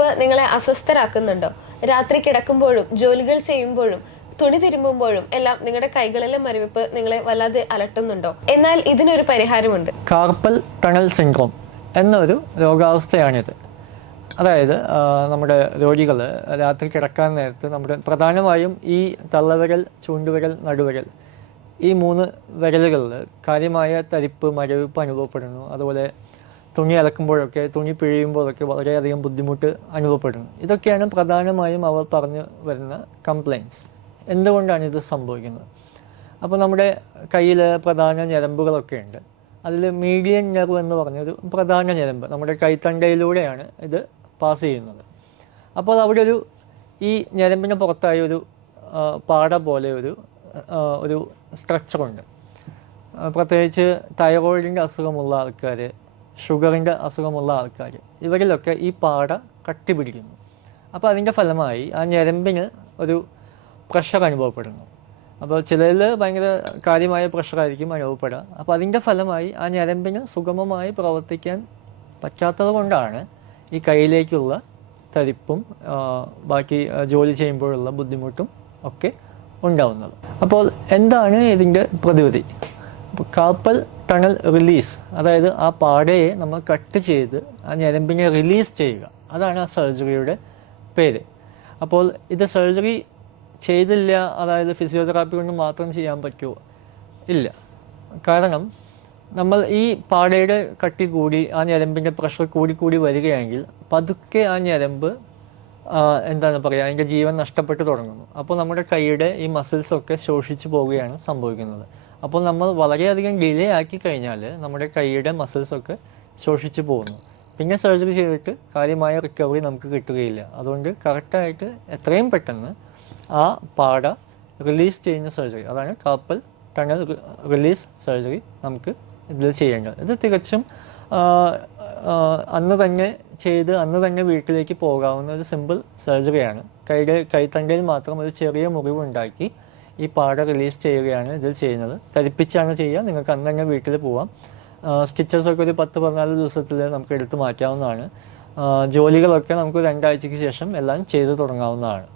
മരവിപ്പ് നിങ്ങളെ അസ്വസ്ഥരാക്കുന്നുണ്ടോ? രാത്രി കിടക്കുമ്പോഴും ജോലികൾ ചെയ്യുമ്പോഴും തുണി തിരുമ്പുമ്പോഴും എല്ലാം നിങ്ങളുടെ കൈകളിലെ മരവിപ്പ് നിങ്ങളെ വല്ലാതെ അലട്ടുന്നുണ്ടോ? എന്നാൽ ഇതിനൊരു പരിഹാരമുണ്ട്. കാർപ്പൽ ടണൽ സിൻഡ്രോം എന്നൊരു രോഗാവസ്ഥയാണിത്. അതായത് നമ്മുടെ രോഗികൾ രാത്രി കിടക്കാൻ നേരത്ത് നമ്മുടെ പ്രധാനമായും ഈ തള്ളവിരൽ, ചൂണ്ടുവിരൽ, നടുവിരൽ ഈ 3 വിരലുകളിൽ കാര്യമായ തരിപ്പ്, മരവിപ്പ് അനുഭവപ്പെടുന്നു. അതുപോലെ തുണി അലക്കുമ്പോഴൊക്കെ, തുണി പിഴിയുമ്പോഴൊക്കെ വളരെയധികം ബുദ്ധിമുട്ട് അനുഭവപ്പെടുന്നു. ഇതൊക്കെയാണ് പ്രധാനമായും അവർ പറഞ്ഞു വരുന്ന കംപ്ലയിൻറ്റ്സ്. എന്തുകൊണ്ടാണ് ഇത് സംഭവിക്കുന്നത്? അപ്പോൾ നമ്മുടെ കയ്യിൽ പ്രധാന ഞരമ്പുകളൊക്കെ ഉണ്ട്. അതിൽ മീഡിയൻ നെർവ് എന്ന് പറഞ്ഞൊരു പ്രധാന ഞരമ്പ് നമ്മുടെ കൈത്തണ്ടയിലൂടെയാണ് ഇത് പാസ് ചെയ്യുന്നത്. അപ്പോൾ അവിടെ ഈ ഞരമ്പിന് പുറത്തായി ഒരു പാട പോലെ ഒരു സ്ട്രക്ചറുണ്ട്. പ്രത്യേകിച്ച് തൈറോയിഡിൻ്റെ അസുഖമുള്ള ആൾക്കാർ, ഷുഗറിൻ്റെ അസുഖമുള്ള ആൾക്കാർ, ഇവരിലൊക്കെ ഈ പാട കട്ടി പിടിക്കുന്നു. അപ്പോൾ അതിൻ്റെ ഫലമായി ആ ഞരമ്പിന് ഒരു പ്രഷർ അനുഭവപ്പെടുന്നു. അപ്പോൾ ചിലരിൽ ഭയങ്കര കാര്യമായ പ്രഷറായിരിക്കും അനുഭവപ്പെടുക. അപ്പോൾ അതിൻ്റെ ഫലമായി ആ ഞരമ്പിന് സുഗമമായി പ്രവർത്തിക്കാൻ പറ്റാത്തത് കൊണ്ടാണ് ഈ കയ്യിലേക്കുള്ള തരിപ്പും ബാക്കി ജോലി ചെയ്യുമ്പോഴുള്ള ബുദ്ധിമുട്ടും ഒക്കെ ഉണ്ടാവുന്നത്. അപ്പോൾ എന്താണ് ഇതിൻ്റെ പ്രതിവിധി? അപ്പോൾ കാർപ്പൽ ടണൽ റിലീസ്, അതായത് ആ പാടയെ നമ്മൾ കട്ട് ചെയ്ത് ആ ഞരമ്പിനെ റിലീസ് ചെയ്യുക, അതാണ് ആ സർജറിയുടെ പേര്. അപ്പോൾ ഇത് സർജറി ചെയ്തില്ല, അതായത് ഫിസിയോതെറാപ്പി കൊണ്ട് മാത്രം ചെയ്യാൻ പറ്റുമോ? ഇല്ല. കാരണം നമ്മൾ ഈ പാടയുടെ കട്ടി കൂടി ആ ഞരമ്പിൻ്റെ പ്രഷർ കൂടി വരികയാണെങ്കിൽ പതുക്കെ ആ ഞരമ്പ് എന്താണ് പറയുക, അതിൻ്റെ ജീവൻ നഷ്ടപ്പെട്ടു തുടങ്ങുന്നു. അപ്പോൾ നമ്മുടെ കൈയുടെ ഈ മസിൽസൊക്കെ ശോഷിച്ചു പോവുകയാണ് സംഭവിക്കുന്നത്. അപ്പോൾ നമ്മൾ വളരെയധികം ഡിലേ ആക്കി കഴിഞ്ഞാൽ നമ്മുടെ കൈയുടെ മസിൽസൊക്കെ ശോഷിച്ചു പോകുന്നു. പിന്നെ സർജറി ചെയ്തിട്ട് കാര്യമായ റിക്കവറി നമുക്ക് കിട്ടുകയില്ല. അതുകൊണ്ട് കറക്റ്റായിട്ട് എത്രയും പെട്ടെന്ന് ആ പാട റിലീസ് ചെയ്യുന്ന സർജറി, അതാണ് കാർപ്പൽ ടണൽ റിലീസ് സർജറി നമുക്ക് ഇതിൽ ചെയ്യേണ്ടത്. ഇത് തികച്ചും അന്ന് തന്നെ വീട്ടിലേക്ക് പോകാവുന്ന ഒരു സിമ്പിൾ സർജറിയാണ്. കൈത്തണ്ടയിൽ മാത്രം ഒരു ചെറിയ മുറിവുണ്ടാക്കി ഈ പാട റിലീസ് ചെയ്യുകയാണ് ഇതിൽ ചെയ്യുന്നത്. തരിപ്പിച്ചാണ് ചെയ്യുക. നിങ്ങൾക്ക് അന്ന് തന്നെ വീട്ടിൽ പോവാം. സ്റ്റിച്ചസൊക്കെ ഒരു 10-14 ദിവസത്തിൽ നമുക്ക് എടുത്ത് മാറ്റാവുന്നതാണ്. ജോലികളൊക്കെ നമുക്ക് 2 ആഴ്ചയ്ക്ക് ശേഷം എല്ലാം ചെയ്ത് തുടങ്ങാവുന്നതാണ്.